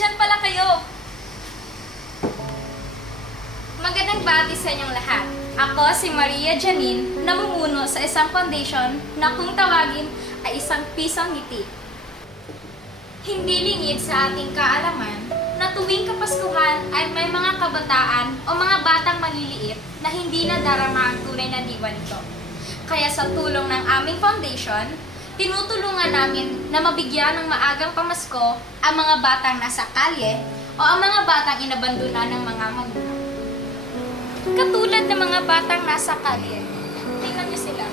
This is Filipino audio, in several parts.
nandyan pala kayo. Magandang bati sa inyong lahat. Ako si Maria Janine, namumuno sa isang foundation na kung tawagin ay isang pisong ngiti. Hindi lingid sa ating kaalaman na tuwing Kapaskuhan ay may mga kabataan o mga batang maliliit na hindi nadarama ang tunay na diwa nito. Kaya sa tulong ng aming foundation, tinutulungan namin na mabigyan ng maagang pamasko ang mga batang nasa kalye o ang mga batang inabandona ng mga magulang. Katulad ng mga batang nasa kalye, tingnan niyo sila.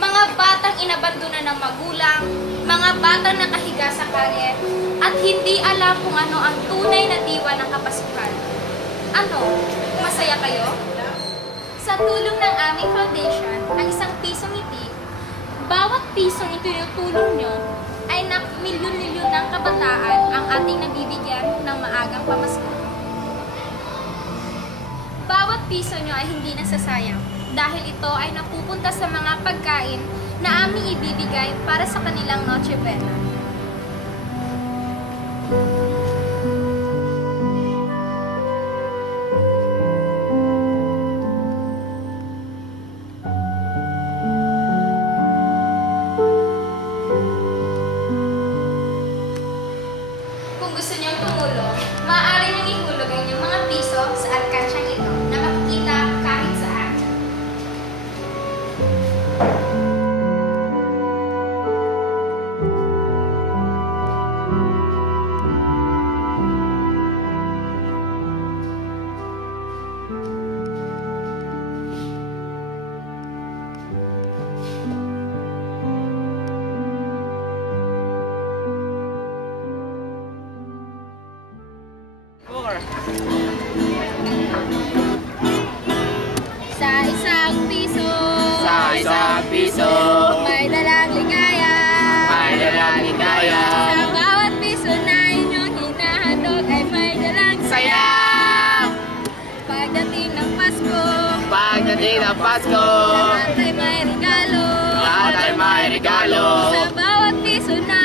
Mga batang inabandona ng magulang, mga batang nakahiga sa kalye, at hindi alam kung ano ang tunay na diwa ng Kapaskuhan. Ano? Masaya kayo? Sa tulong ng aming foundation, ang isang pisong ngiti, bawat pisong itinutulong nyo ay milyon-milyon ng kabataan ang ating nabibigyan ng maagang pamasko. Bawat piso nyo ay hindi nasasayang dahil ito ay napupunta sa mga pagkain na aming ibibigay para sa kanilang Noche Buena. Kung gusto niyong tumulong, maaari niyong ihulog ang inyong mga piso sa alkansyang ito na makikita kahit saan. Sa isang piso, Sa isang piso, may dalang ligaya. may dalang ligaya. Sa bawat piso na inyong hinahandog ay may dalang Saya! Pagdating ng Pasko, Pagdating ng Pasko, lahat ay may regalo. lahat ay may regalo. Sa bawat piso na